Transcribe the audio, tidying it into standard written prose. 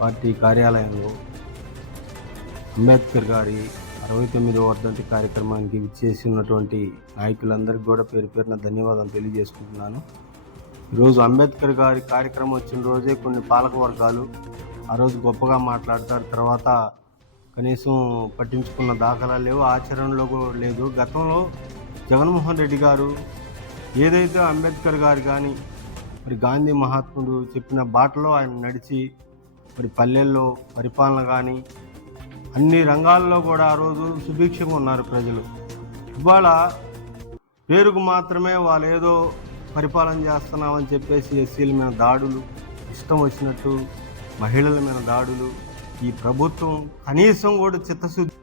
Party కార్యాలయంలో అంబేద్కర్ గారి 69వ వర్ధంతి కార్యక్రమానికి విచ్చేసి ఉన్నటువంటి నాయకులందరికీ కూడా పేరు పేరున ధన్యవాదాలు తెలియజేసుకుంటున్నాను. ఈరోజు అంబేద్కర్ గారి కార్యక్రమం వచ్చిన రోజే కొన్ని పాలక వర్గాలు ఆ రోజు గొప్పగా మాట్లాడతారు, తర్వాత కనీసం పట్టించుకున్న దాఖలాలు లేవు, ఆచరణలో కూడా లేదు. గతంలో జగన్మోహన్ రెడ్డి గారు ఏదైతే అంబేద్కర్ గారు కానీ మరి గాంధీ మహాత్ముడు చెప్పిన బాటలో ఆయన నడిచి మరి పల్లెల్లో పరిపాలన కానీ అన్ని రంగాల్లో కూడా ఆ రోజు సుభిక్షంగా ఉన్నారు ప్రజలు. ఇవాళ పేరుకు మాత్రమే వాళ్ళు ఏదో పరిపాలన చేస్తున్నామని చెప్పేసి ఎస్సీల మీద దాడులు, ఇష్టం వచ్చినట్టు మహిళల మీద దాడులు, ఈ ప్రభుత్వం కనీసం కూడా చిత్తశుద్ధి